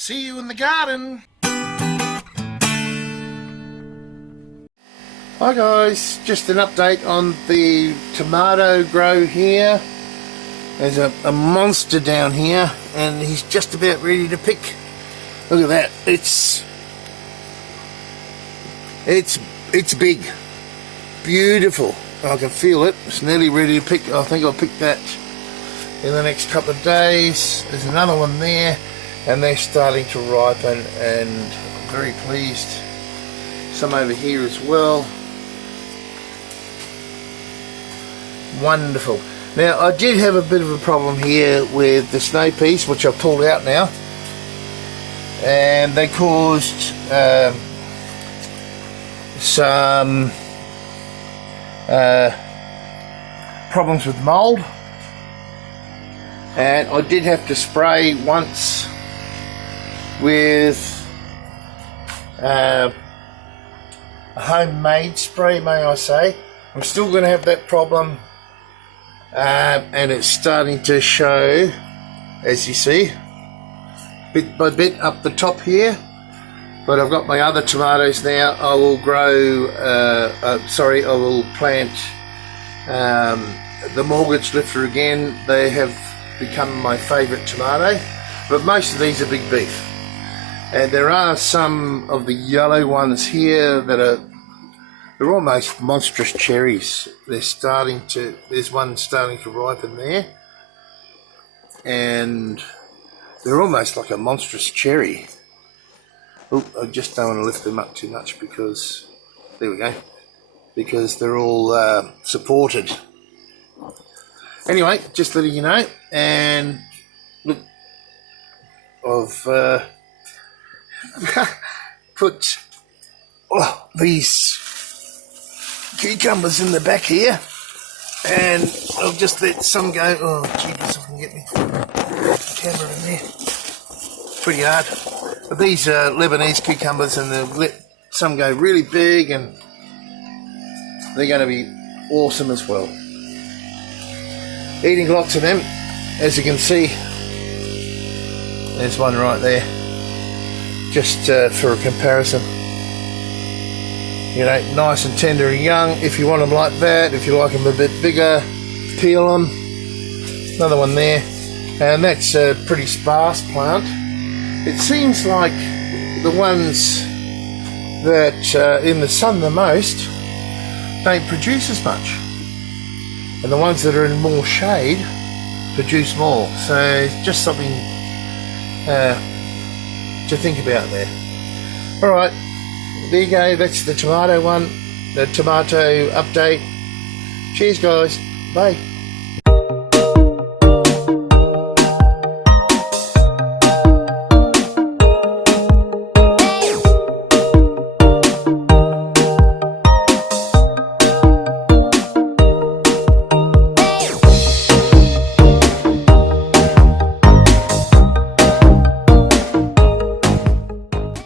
See you in the garden. Hi guys, just an update on the tomato grow here. There's a monster down here and he's just about ready to pick. Look at that, it's big, beautiful. I can feel it, it's nearly ready to pick. I think I'll pick that in the next couple of days. There's another one there and they're starting to ripen and I'm very pleased. Some over here as well. Wonderful. Now I did have a bit of a problem here with the snow peas, which I've pulled out now, and they caused some problems with mold, and I did have to spray once with a homemade spray, may I say. I'm still going to have that problem. And it's starting to show, as you see, bit by bit up the top here. But I've got my other tomatoes now. I will grow, I will plant the mortgage lifter again. They have become my favourite tomato, but most of these are big beef. And there are some of the yellow ones here that they're almost monstrous cherries. There's one starting to ripen there, and they're almost like a monstrous cherry. Oh, I just don't want to lift them up too much because, there we go, because they're all supported. Anyway, just letting you know. And look, I've put these cucumbers in the back here, and I'll just let some go. Oh jeez, if I can get me camera in there. Pretty hard. But these are Lebanese cucumbers, and they'll let some go really big, and they're going to be awesome as well. Eating lots of them, as you can see. There's one right there, just for a comparison. You know, nice and tender and young. If you want them like that, if you like them a bit bigger, peel them. Another one there, and that's a pretty sparse plant. It seems like the ones that in the sun the most don't produce as much, and the ones that are in more shade produce more. So it's just something to think about there. Alright, there you go, that's the tomato one, the tomato update. Cheers guys, bye.